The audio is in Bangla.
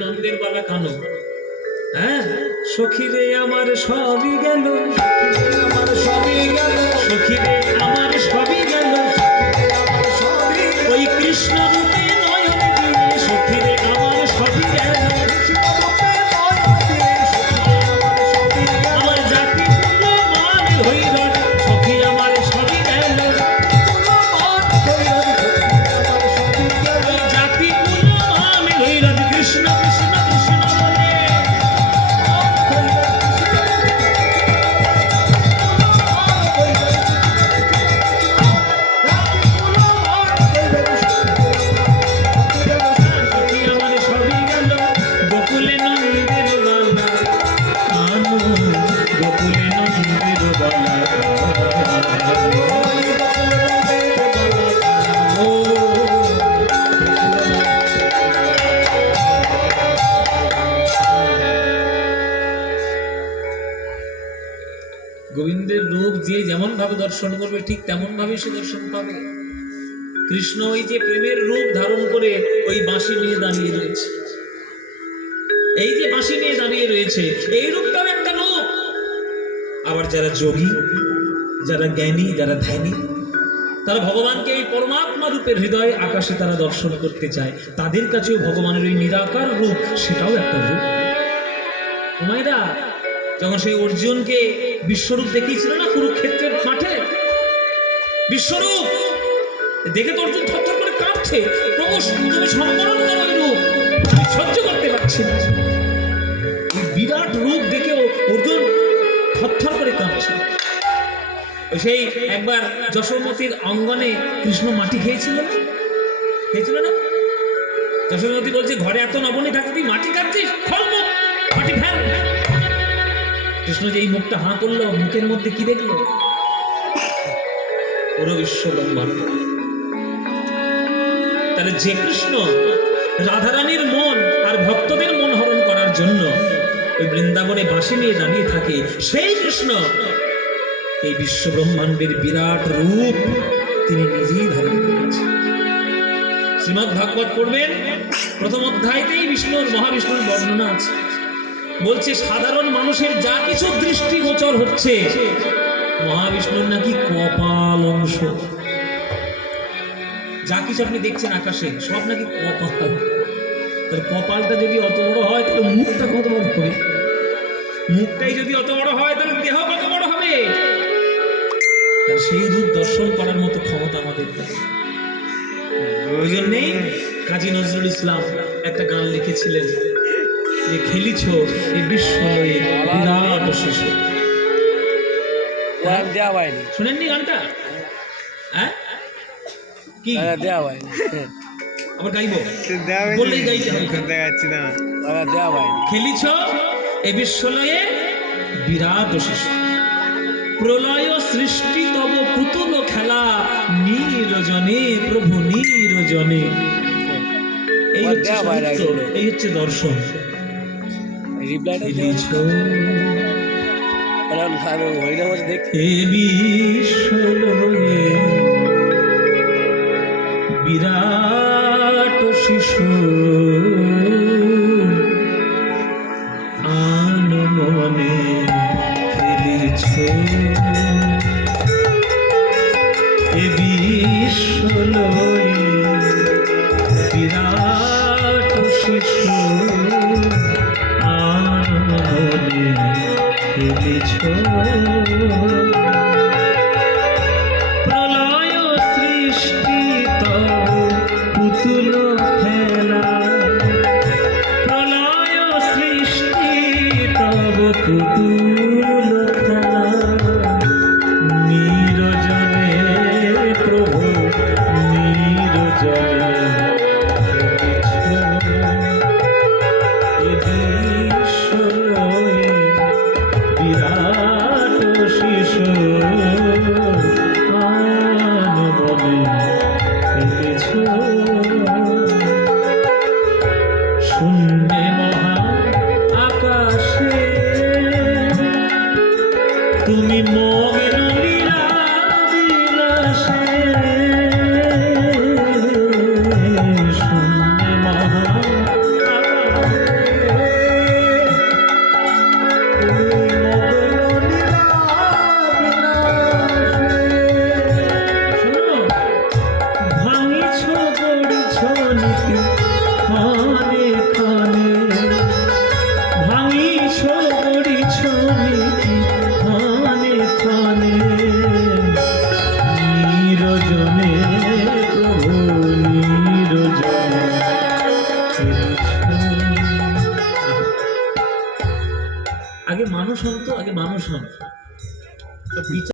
নন্দের বালা কানো। হ্যাঁ? সখী রে আমার সবই গেল। আমার সবই গেল সখী রে আমার সবই গেল। ওই কৃষ্ণ যে যেমন ভাবে দর্শন করবে, ঠিক তেমন ভাবে সে দর্শন পাবে। কৃষ্ণ ওই যে প্রেমের রূপ ধারণ করে ওই বাঁশি নিয়ে দাঁড়িয়ে রয়েছে। এই যে বাঁশি নিয়ে দাঁড়িয়ে রয়েছে, এই রূপটাও একটা রূপ। আবার যারা যোগী, যারা জ্ঞানী, যারা ধ্যানী, তারা ভগবানকে এই পরমাত্মা রূপের হৃদয়ে আকাশে তারা দর্শন করতে চায়। তাদের কাছেও ভগবানের ওই নিরাকার রূপ, সেটাও একটা রূপ। হুমায়রা যখন সেই অর্জুনকে বিশ্বরূপ দেখিয়েছিল না কুরুক্ষেত্রের মাঠে? বিশ্বরূপ! দেখে তো অর্জুন থরথর করে কাঁপছে। প্রভু, তুমি সম্বরণ করো ওই রূপ। আমি সহ্য করতে পারছি না। বিরাট রূপ দেখেও অর্জুন থরথর করে কাঁপছে। সেই একবার যশোমতির অঙ্গনে কৃষ্ণ মাটি খেয়েছিল না? খেয়েছিল না? যশোমতি বলছে, ঘরে এত নবনী থাকতে তুই মাটি কাটছিস? ফল মাটি ফেল। কৃষ্ণ যে এই মুখটা হাঁ করল, মুখের মধ্যে কি দেখল? পুরো বিশ্ব ব্রহ্মাণ্ড তাহলে যে কৃষ্ণ রাধারানীর মন আর ভক্তদের মন হরণ করার জন্য ওই বৃন্দাবনে বাঁশি নিয়ে দাঁড়িয়ে থাকে সেই কৃষ্ণ। এই বিশ্ব ব্রহ্মাণ্ডের বিরাট রূপ তিনি নিজেই ধারণ করেছেন। শ্রীমৎ ভাগবত পড়বেন? প্রথম অধ্যায়তেই বিষ্ণুর, মহাবিষ্ণুর বর্ণনা আছে। বলছে সাধারণ মানুষের যা কিছু দৃষ্টি গোচর হচ্ছে মহাবিষ্ণুর নাকি কপাল অংশ। যা কিছু আপনি দেখছেন আকাশে সব নাকি কপাল। তার কপালটা যদি অত বড় হয় তাহলে মুখটা কত বড় হবে? মুখটাই যদি অত বড় হয় তাহলে দেহ কত বড় হবে? সেই রূপ দর্শন করার মতো ক্ষমতা আমাদের নেই। কাজী নজরুল ইসলাম একটা গান লিখেছিলেন। যে খেলিছ এই বিশ্ব লয়ে বিরাট শিশু দেওয়া হয়নি। শুনেননি গানটা? হ্যাঁ? কি? দেওয়া হয়নি। আবার গাইবো? বললেই গাইতে হবে। না দেওয়া হয়নি। খেলিছ এ বিশ্বলয়ে বিরাট শিশু প্রলয় সৃষ্টি তব পুতুল খেলা নিরজনে প্রভু নিরজনে। এই হচ্ছে বাইরে এই হচ্ছে দর্শন। রিপ্লাইটা হরিণা মাছ বিরাট শিশু সৃষ্টি তব পুতুল খেলা। প্রলয় সৃষ্টি তব পুতুল মানুষ হন তো আগে মানুষ হন।